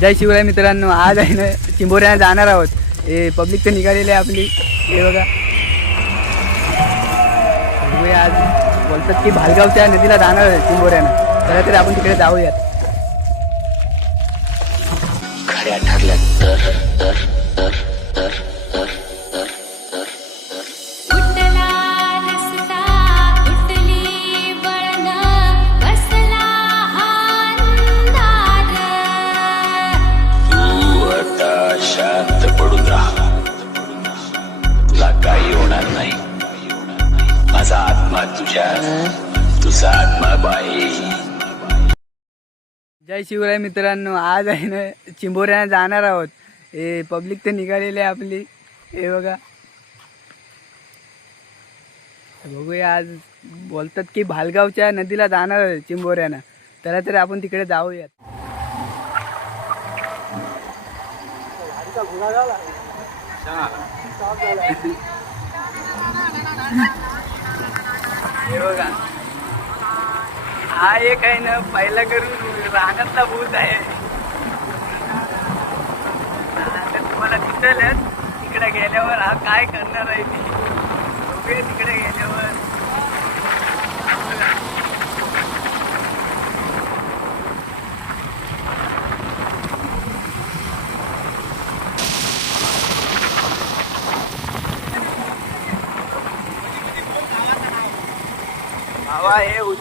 जय शिवराय मित्रांनो आज आहे ना चिंबोऱ्याला जाणार आहोत. हे पब्लिक तर निघालेली आहे आपली. हे बघा. आज बोलतात की भालगावच्या नदीला जाणार आहे चिंबोऱ्यानं. खरं तरी आपण तिकडे जाऊयात. खऱ्या ठरल्या तर तर तर तर. आत्मा तुझा आत्मा जय शिवराय मित्रांनो आज आहे ना चिंबोऱ्याला जाणार आहोत. हे पब्लिक तर निघालेली आहे आपली. हे बघा. बघूया आज बोलतात की भालगावच्या नदीला जाणार आहे चिंबोऱ्यानं. त्याला तरी आपण तिकडे जाऊयात. हे बघा. हा एक आहे ना पहिला करून रानातला भूत आहे. तुम्हाला दिसेलच तिकडे गेल्यावर हा काय करणार आहे ते तिकडे गेल्यावर बघा. हवा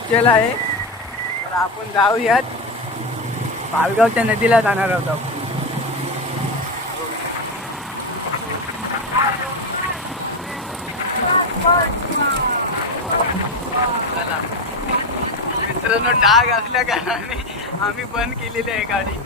केला आहे. तर आपण जाऊयात. पालगावच्या नदीला जाणार आहोत आपण. मित्रांनो डाग असल्या कारणाने आम्ही बंद केलेली आहे गाडी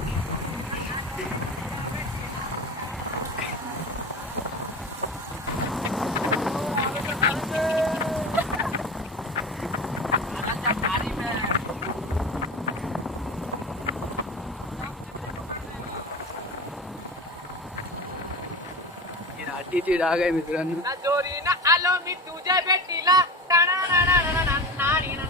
ही राटीची डाग आहे मित्रांनो. आलो मी तुझ्या भेटीला. टाणा ना नाणी ना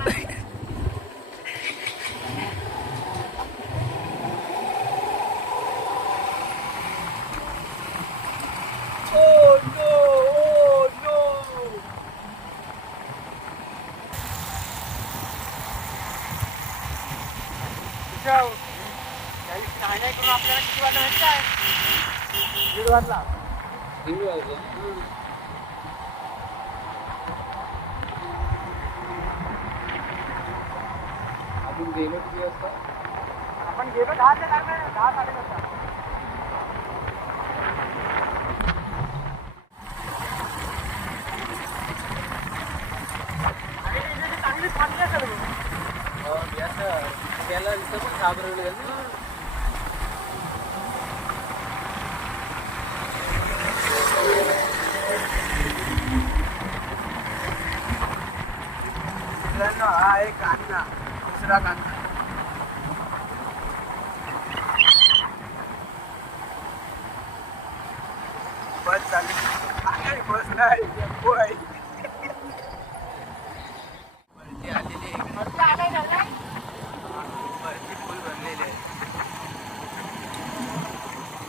आपल्याला किती वाजता आहे दीड वाजला आपण गेलो किती वाजता? आपण गेलो दहाच्या दरम्यान दहा साडे वाजता चांगली थांबली असेल बघ. त्याला पण घाबरवलं मित्रांनो हा आहे कांदा दुसरा कांदा बस चालली बस नाही टेम्पो आहे. वरती आलेली वरती फुल भरलेली आहे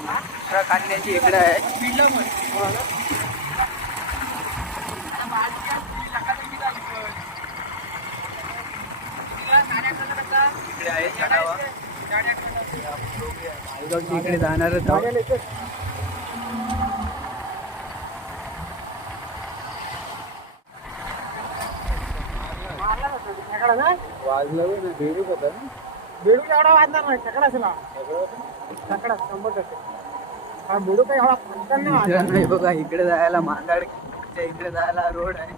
दुसरा कांद्याची इकडे आहे इकडे आहे चढावा इकडे जाणारच आहोत. वाजलं बेडूक होता ना. एवढा वाजणार नाही शंभर टक्के. हा एवढा नाही बघा इकडे जायला मांदाडच्या इकडे जायला रोड आहे.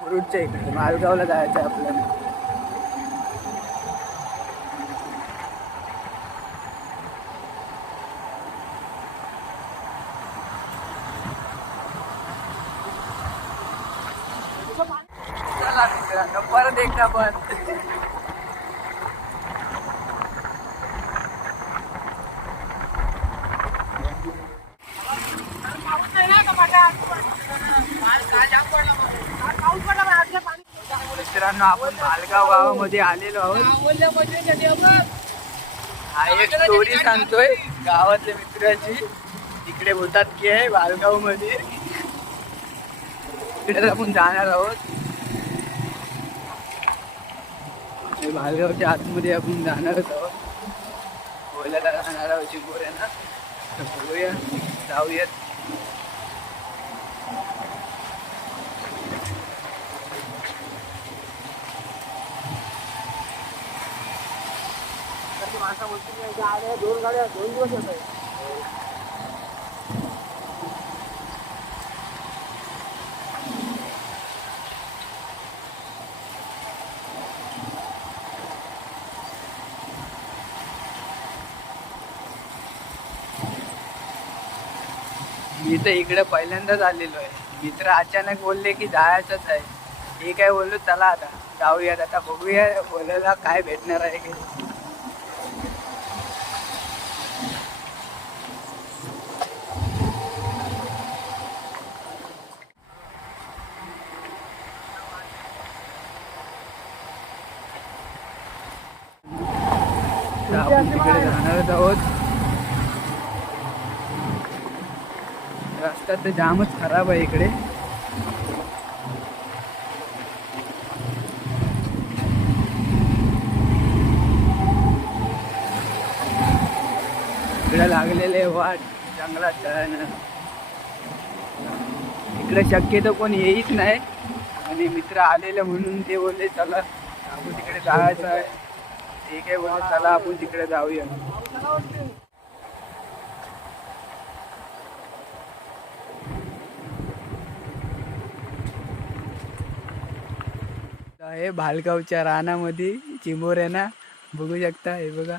मुरुडच्या इकडे मालगावला जायचं आहे आपल्याला चला मित्रांनो परत एकदा बंद पाऊस नाही ना कपाटात. काल- काल जाम पडला पाऊस. काल पाऊस पडला पण आज काय पाणी मित्रांनो आपण मालगाव गावामध्ये आलेलो आहोत. हा एक स्टोरी सांगतोय. गावातल्या मित्राची तिकडे होतात की आहे बालगावमध्ये तिकडे आपण जाणार आहोत. हे आतमध्ये आपण जाणारच आहोत. बोलायला राहणार आहोत चिंबोऱ्यांना तर बघूया जाऊयात. तर माणसं बोलतील दोन गाड्या दोन दिवस येत आहे तर इकडे पहिल्यांदाच आलेलो आहे. मित्र अचानक बोलले की जायचंच आहे. हे काय बोललो? चला आता जाऊयात. आता बघूया बोलायला काय भेटणार आहे की आपण तिकडे जाणारच आहोत. रस्ता तर जामच खराब आहे इकडे. इकडे लागलेले वाट जंगलात जाणं. इकडे शक्यतो कोण येईच नाही. आणि मित्र आलेले म्हणून ते बोलले चला आपण तिकडे जायचं आहे. ते काय बोलले चला आपण तिकडे जाऊया. आहे भालगावच्या रानामध्ये चिंबोऱ्यांना बघू शकता हे बघा.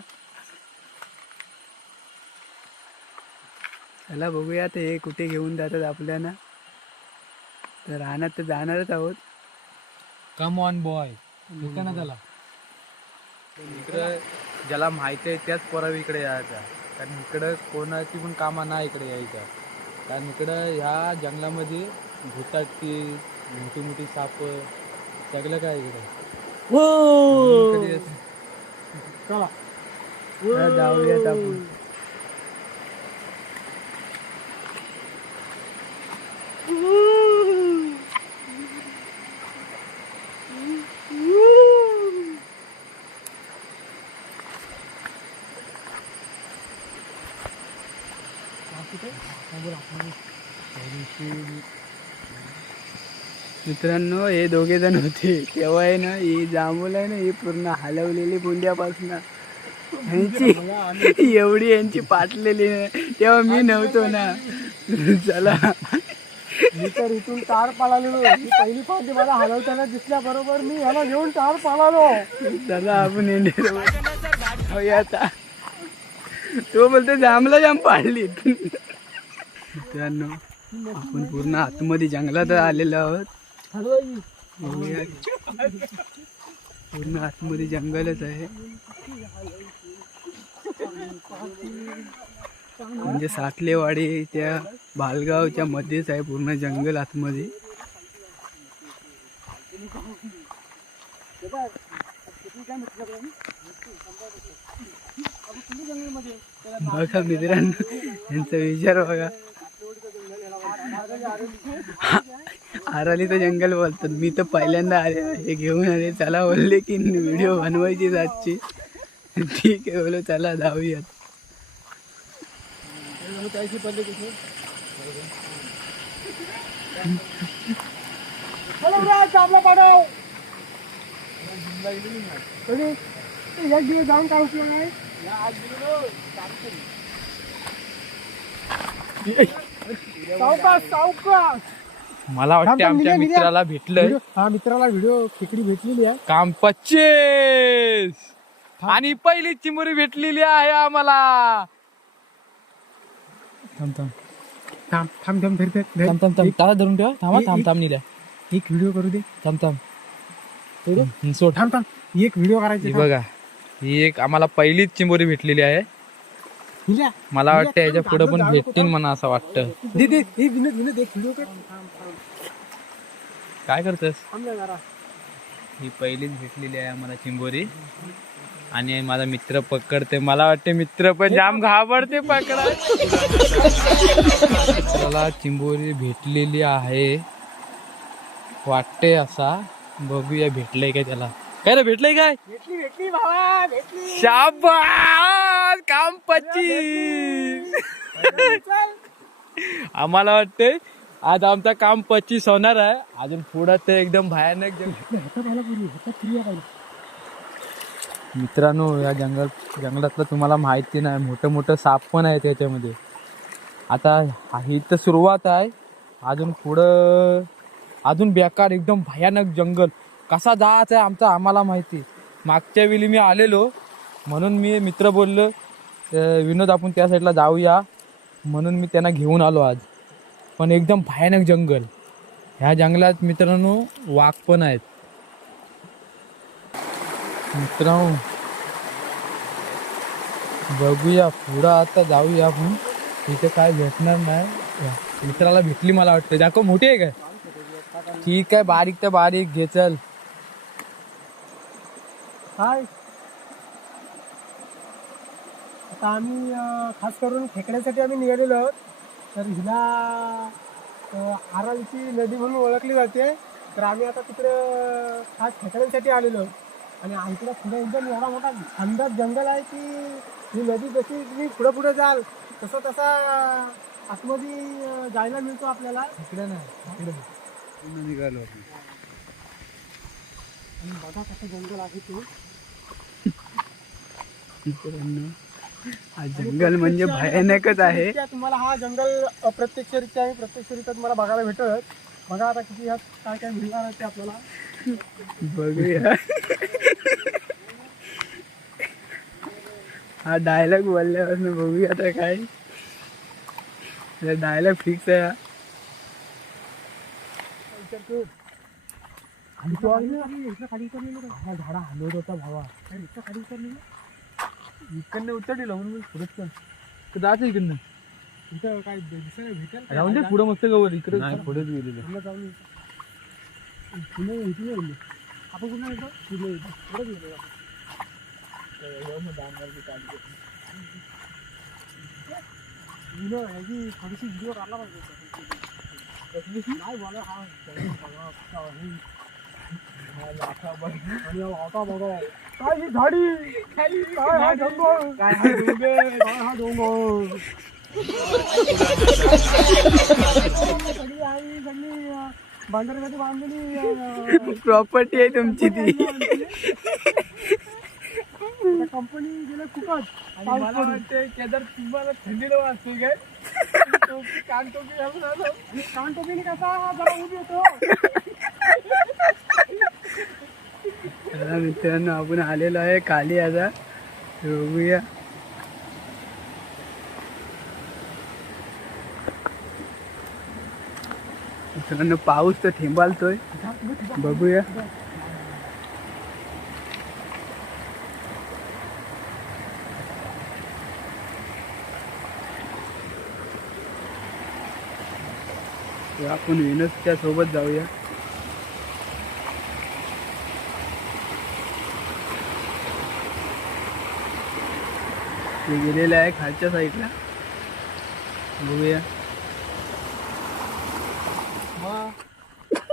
चला बघूया ते हे कुठे घेऊन जातात आपल्याला. तर रानात तर जाणारच आहोत. कम ऑन बॉय ना त्याला इकडं ज्याला माहिती आहे त्याच पोराव इकडे यायचा. कारण इकडं कोणाची पण कामं नाही इकडे यायचं कारण इकडं ह्या जंगलामध्ये भुताटकी मोठी मोठी साप सगळं काय इकडे इकडे येत- चला तर जाऊयात आपण मित्रांनो हे दोघे जण होते. तेव्हा आहे ना ही जांभूल आहे ना ही पूर्ण हलवलेली बुंद्यापासून. यांची एवढी यांची पाटलेली. तेव्हा मी नव्हतो ना. चला. मी तर इथून तार पाळालेलो पहिली पाठी मला हलवताना दिसल्याबरोबर मी ह्याला घेऊन तार पाळालो. चला आपण इंडिया आता. तो बोलतो जांभला जाम पाडली. मित्रांनो आपण पूर्ण आतमध्ये जंगलात आलेलो आहोत. पूर्ण आतमध्ये जंगलच आहे. म्हणजे साठलेवाडी त्या भालगावच्या मध्येच आहे पूर्ण जंगल आतमध्ये. बघा मित्रांनो यांचा विचार बघा. आराली तर जंगल बोलतात. मी तर पहिल्यांदा आले. हे घेऊन आले. चला बोलले की व्हिडिओ बनवायची आजची ठीक आहे बोलो चला जाऊयात जाऊन काय उपयोग आहे? सावकाश सावकाश. मला वाटते थांब, आमच्या निघा, निघा. मित्राला भेटलंय. व्हिडिओ- हा मित्राला व्हिडिओ खेकडी भेटलेली आहे. काम पच्चीस. आणि पहिली चिमुरी भेटलेली आहे आम्हाला. थांब थांब. थांब थांब थांब धर धर, धर थांब थांब थांब. एक- त्याला धरून ठेवा. थांबा एक- थांब थांब निल्या एक व्हिडिओ करू दे. थांब थांब? हम्म, सोड. थांब थांब. एक व्हिडिओ करायची ही बघा ही एक आम्हाला पहिलीच चिंबोरी भेटलेली आहे. मला वाटतं याच्यापुढे पण भेटतील म्हणा असं वाटतं. हे काय करतस? ही पहिलीच भेटलेली आहे आम्हाला चिंबोरी. आणि माझा मित्र पकडते. मला वाटते मित्र पण जाम घाबरते पकडा मित्राला चिंबोरी भेटलेली आहे. वाटते असा. बघूया भेटलंय काय त्याला. काय रे भेटलंय काय? भेटली भेटली भावा भेटली. शाबास काम पच्चीस. आम्हाला वाटते आज आमचा काम पच्चीस होणार आहे. अजून पुढं ते एकदम भयानक जंगल मित्रांनो या जंगल जंगलातलं तुम्हाला माहिती नाही मोठं मोठं साप पण आहे त्याच्यामध्ये. आता ही तर सुरुवात आहे. अजून पुढं अजून बेकार एकदम भयानक जंगल. कसा जायचा आहे आमचा आम्हाला माहिती. मागच्या वेळी मी आलेलो म्हणून मी मित्र बोललो विनोद आपण त्या साईडला जाऊया. म्हणून मी त्यांना घेऊन आलो आज. पण एकदम भयानक जंगल. ह्या जंगलात मित्रांनो वाघ पण आहेत. मित्रांनो बघूया पुढं आता जाऊया आपण. तिथे काय भेटणार नाही. मित्राला भेटली मला वाटतं. दाखव मोठी आहे काय? ठीक आहे बारीक तर बारीक घे चल. हाय. आता आम्ही खास करून खेकड्यासाठी आम्ही निघालेलो आहोत. तर हिला आरालची नदी म्हणून ओळखली जाते. तर आम्ही आता तिकडं खास खेकड्यांसाठी आलेलो आहोत. आणि आ- इकडं पुढे एकदम एवढा मोठा अंदाज जंगल आहे की ही नदी जशी तुम्ही पुढे पुढे जाल तसं तसा आतमध्ये जायला मिळतो आपल्याला. इकडे नाही इकडे. निघालो आणि बघा कसं जंगल आहे तो. मित्रांनो हा जंगल म्हणजे भयानकच आहे. तुम्हाला हा जंगल अप्रत्यक्षरित्या आणि प्रत्यक्षरित्या तुम्हाला बघायला भेटत. बघा आता किती ह्यात काय काय मिळणार आहे ते आपल्याला. बघूया. हा डायलॉग बोलल्यापासून बघूया आता काय. डायलॉग फिक्स आहे आहे झाडा हलवत होता भावा. खाली उतरलेलं इकडनं उतरलेलं म्हणून पुढे चल जायचं इकडनं इथं काय दिसायला भेटेल का? राहून दे पुढं मस्त गवर इकडे पुढेच गेलेलं पुढलं जाऊन येऊ. पुढे इथे येऊ. आपण कुठं येतो पुढे येतो पुढे गेलो आपण. व्हिडिओ ह्याची थोडीशी व्हिडिओ काढला पाहिजे नाही बोला हा काय ही झाडी काय हा जंगल काय हा डोंगर काय हा डोंगर सगळी आई सगळी बांधलेली प्रॉपर्टी आहे तुमची ती. कंपनी गेलं फुकट आणि मला वाटतं केदार तुम्हाला थंडीला वाचतोय काय टोपी कान टोपी घालून आलो कान टोपीने कसा जरा उभी होतो चला मित्रांनो आपण आलेलो आहे खाली आता बघूया. मित्रांनो पाऊस तर थेंबालतोय बघूया. आपण विनोदच्या सोबत जाऊया. ते गेलेलं आहे खालच्या साईडला. बघूया.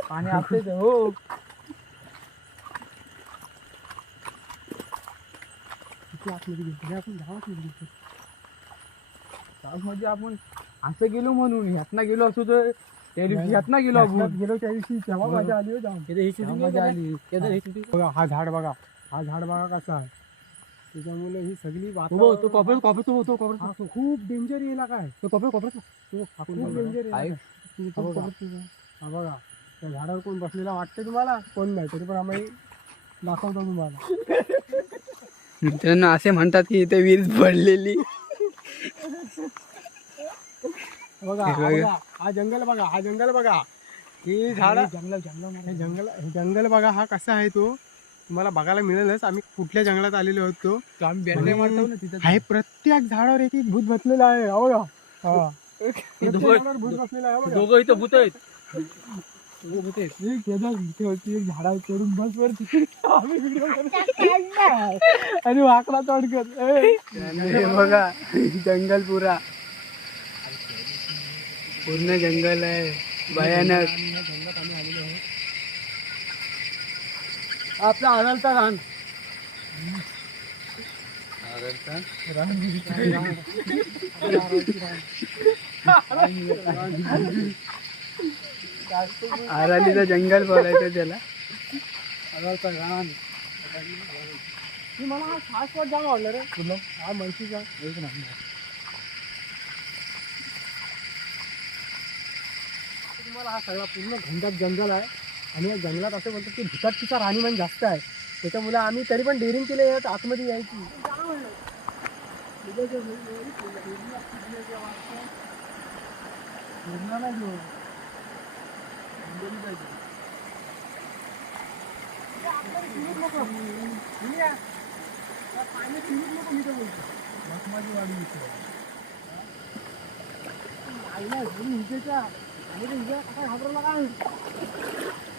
पाणी हो. आपण. म्हणजे असं गेलो म्हणून ह्यातनं गेलो असतो तर त्या दिवशी ह्यातनं गेलो आपण. गेलो त्या दिवशी तेव्हा मजा आली हो जाऊन. आली. ही हा झाड बघा. हा झाड बघा कसा आहे. त्याच्यामुळे ही सगळी हो, तो वातावरण- कॉपर कॉपर तो तो कॉपर हा, तो खूप डेंजर इलाका आहे तो कॉपर कॉपर तो. खूप डेंजर आहे. हा बघा. हा बघा. त्या झाडावर कोण बसलेला वाटते तुम्हाला? कोण नाही. तरी पण आम्ही दाखवतो तुम्हाला. मित्रांनो असे म्हणतात की इथे वीज पडलेली. बघा हे. बघा, जंगल बघा हा जंगल बघा. ही झाड जंगल जंगल. हे जंगल हे जंगल बघा हा कसा आहे तो? तुम्हाला बघायला मिळेलच. आम्ही कुठल्या जंगलात आलेलो आहोत तो तो आम्ही बॅटरी मारतो ना तिथं. आहे प्रत्येक झाडावर एक एक भूत बसलेला आहे. हो बघा हा. प्रत्येक दोघं- झाडावर भूत बसलेला आहे. हो बघा. दोघं इथं भूत आहेत. एक होती एक चढून बस वर तिथे आम्ही व्हिडिओ काढणार आणि वाकडा तोडकत हे बघा जंगल पुरा. पूर्ण जंगल आहे. भयानक. आपला आनंदचा रान आरालीचं जंगल बोलायचं त्याला आनंदचा रान मला हा खास स्पॉट जाम आवडला रे. तुला हा म्हैशीचा एक नंबर तुम्हाला हा सगळा पूर्ण घंटात जंगल आहे. आणि या जंगलात असं बोलतात की भूतात तिचा राहणीमान जास्त आहे. त्याच्यामुळे आम्ही तरी पण डेअरिंग केले यात आतमध्ये यायची. पूर्ण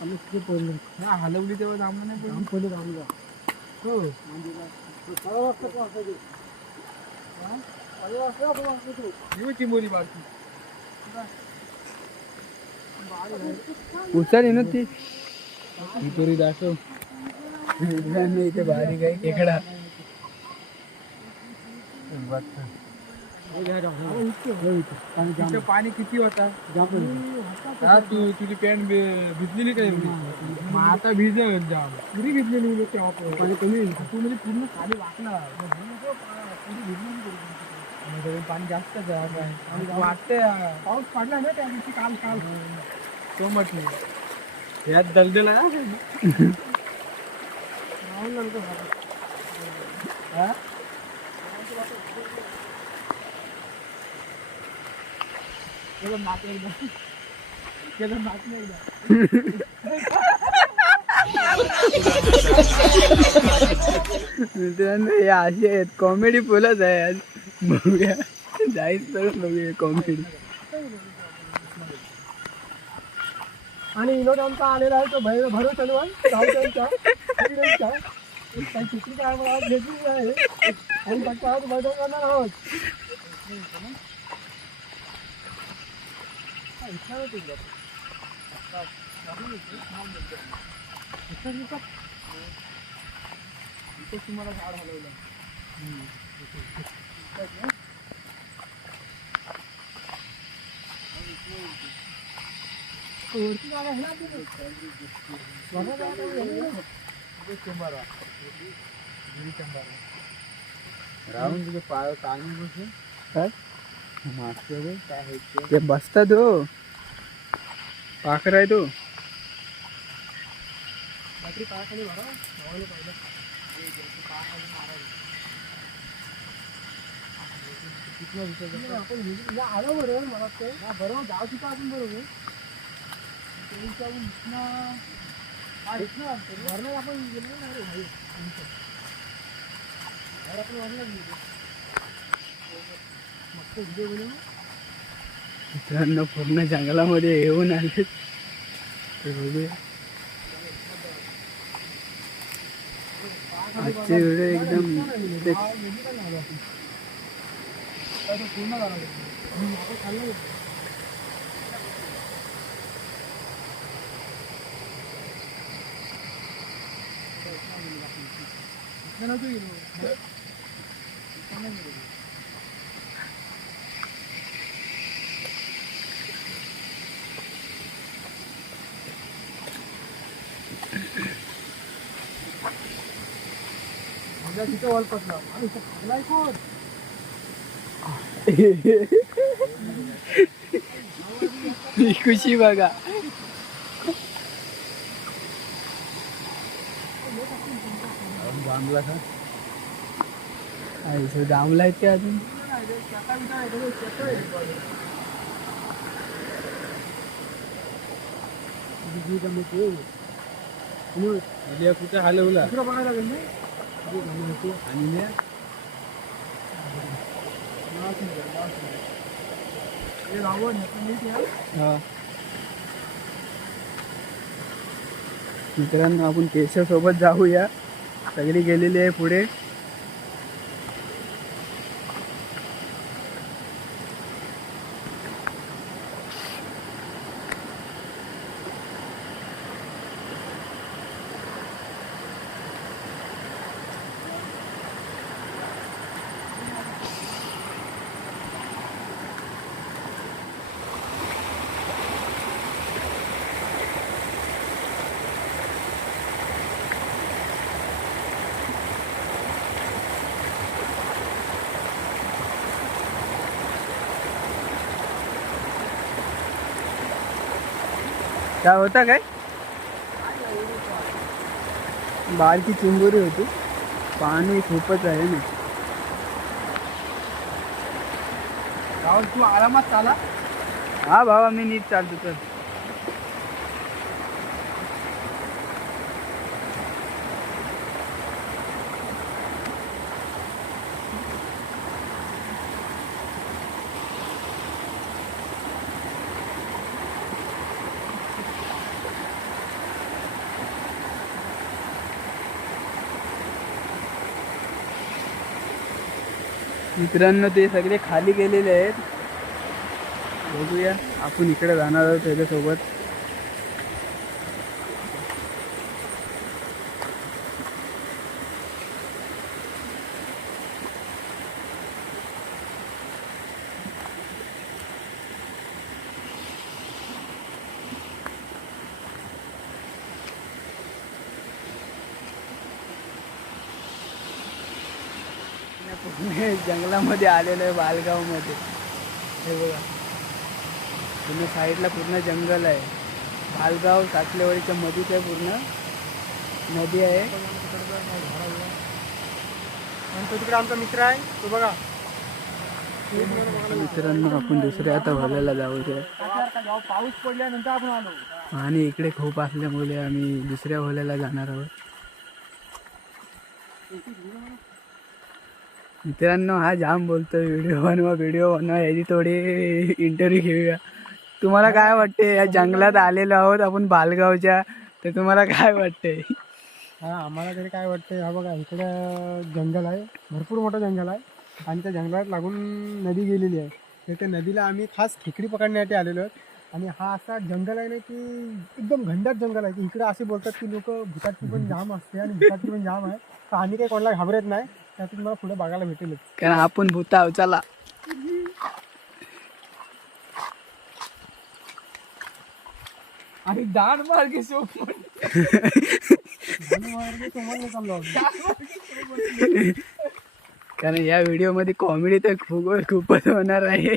नाही पडलो. हलवली तेव्हा जामला नाही पडली आम्ही पडलो जा. हो. सहा वाजता वाजता येऊ चिंबोरी बारकी उचल ना ती तुरी दाखव नाही इथे बारीक आहे खेकडा बघ तिथं पाणी किती होता. हा तू तुझी पॅन्ट भिजलेली काय मग आता जाम पुरी तेव्हा पण. कमी आहे. तू म्हणजे पूर्ण खाली वाकला आणि पाणी जास्त वाटतंय पाऊस पडला ना त्या दिवशी काल काल तो म्हटलं यात दलदल आहे राहुल. हा? नाक एकदा. नाक एकदा. मित्रांनो असे आहेत. कॉमेडी फुलच आहे आज. बघूया. जाईत तर बघूया कॉमेडी आणि विनोद आमचा आलेला आहे तो भैर भरो चलवान गावच्यांचा हिरणचा. काही चित्री काय आम्हाला आज घेतली आहे? आणि आज करणार आहोत. हा, इथला नाही तिकडे. इथं इथं. इथं तुम्हाला झाड हलवलं वरती जागा आहे ना आपली? वरनं जागा आहे ना? राहून तुझं पाय पाणी बसून काय? मागचं बघ, काय आहे ते. बसतात हो पाखर आहे तो रात्री आपण या बरोबर मला बरोबर जाऊ तिथं आपण बरोबर इथनं इथनं आपण गेलो ना रे आपण वरनं गेलो मस्त व्हिडिओ बनवू मित्रांनो पूर्ण जंगलामध्ये येऊन आले ते बघूया आजचे व्हिडिओ एकदम ते हा medical आलो आपण. काय तो पूर्ण झाला तो. हम्म, आपण खाल्लं इथनं नव्हतं गेलो. इथनं नाही गेलो. इथं खाल्लाय कोण? ही खुशी बघा. बांधला का? आईचं जांभलाय ते अजून. कुठे हलवला बघायला लागेल आणि मित्रांनो आपण केशवसोबत जाऊया. सगळी गेलेली आहे पुढे. काय होता काय? बारकी चिंबोरी होती. पाणी खूपच आहे ना. राहुल तू आरामात चाला. हा भावा मी नीट चालतो तर मित्रांनो ते सगळे खाली गेलेले आहेत. बघूया आपण इकडे जाणार आहोत त्याच्यासोबत पूर्ण जंगलामध्ये आलेलो आहे बालगावमध्ये. हे बघा. पूर्ण साईडला पूर्ण जंगल आहे. भालगाव सातलेवाडीच्या मधीच आहे पूर्ण. नदी आहे. तो तिकडे आमचा मित्र आहे. तो बघा. मित्रांनो आपण दुसऱ्या आता भरलेला जाऊ शकतो जेव्हा जेव्हा पाऊस पडल्यानंतर आपण आलो आणि इकडे खूप असल्यामुळे आम्ही दुसऱ्या होल्याला जाणार आहोत. मित्रांनो हा जाम बोलतो व्हिडिओ बनवा व्हिडिओ बनवा. याची थोडी इंटरव्ह्यू घेऊया. तुम्हाला काय वाटते या जंगलात आलेलो आहोत आपण बालगावच्या. तर तुम्हाला काय वाटते हा आम्हाला तरी काय वाटतं हा बघा इकडं जंगल आहे. भरपूर मोठं जंगल आहे. आणि त्या जंगलात लागून नदी गेलेली आहे. तर त्या नदीला आम्ही खास खेकडी पकडण्यासाठी आलेलो आहोत. आणि हा असा जंगल आहे ना की एकदम घंदाट जंगल आहे. की इकडे असे बोलतात की लोक भुताची पण जाम असते आणि भुताची पण जाम आहे. तर आम्ही काही कोणाला घाबरत नाही. त्यातून मला पुढे बघायला भेटेलच. कारण आपण भूताव चला. आणि दान मार्गे कारण या व्हिडिओमध्ये कॉमेडी तर खूप खूपच होणार आहे.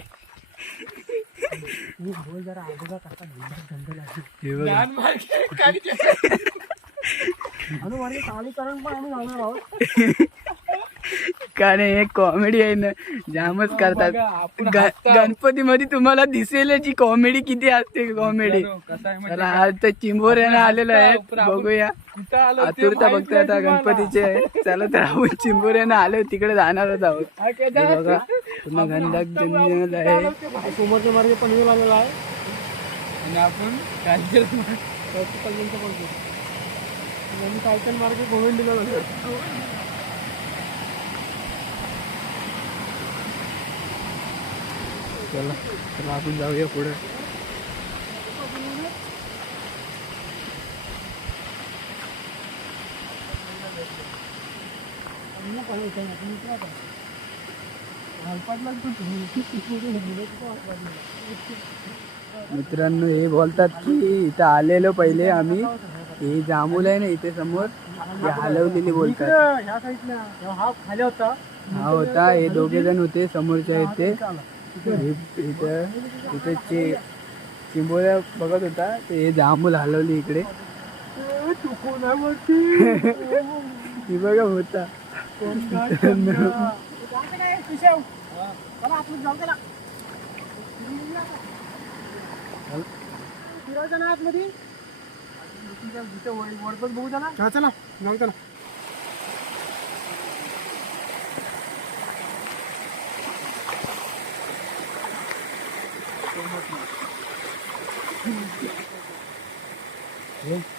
मार्गे कालीकरण पण आम्ही जाणार आहोत. कारण हे कॉमेडी आहे ना जामच करतात. गणपती मध्ये तुम्हाला दिसेल जी कॉमेडी किती असते कॉमेडी चला आज तर चिंबोऱ्याने आलेलो आहे बघूया. आतुरता बघता आता गणपतीचे. आहे चला तर आपण चिंबोऱ्याने आलो तिकडे जाणारच आहोत हे बघा पुन्हा गंधक जंगल आहे. समोरच्या मार्गे पनवेल आलेला आहे. आणि आपण काय कायकन मार्गे गोविंदला चला चला आपण जाऊया पुढे. मित्रांनो हे बोलतात की इथं आलेलो पहिले आम्ही. हे जांभूल आहे ना इथे समोर. हे हलवलेली बोलतात. हा खाली होता. हा होता. हे दोघे जण होते समोरचे आहेत ते. हे- इथं इथं चे चिंबोऱ्या बघत होता. ते हे जांभूल हलवली इकडे. ही बघा होता. फिरायचं ना आतमध्ये. वडपत बघू चला. हा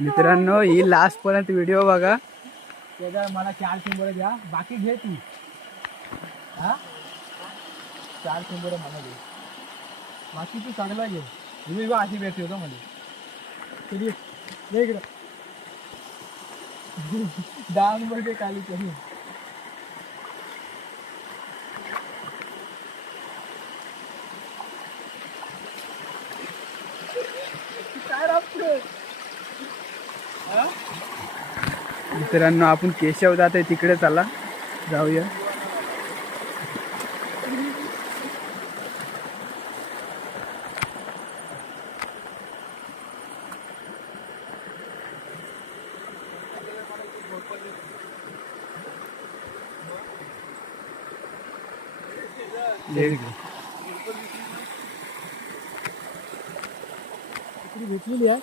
मित्रांनो ही लास्ट पर्यंत व्हिडिओ बघा. त्याचा मला चार शंभर द्या बाकी घे तू. हा? चार शंभर मला दे. बाकी तू चांगला घे. तुम्ही बा अशी भेटते होतो मला चलिए ये इकडं दहा नंबर काली कमी काय राहते मित्रांनो आपण केशव जात आहे तिकडे चला. जाऊया.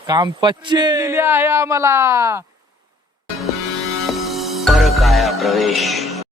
काम पच्ची आहे आम्हाला. Pradesh.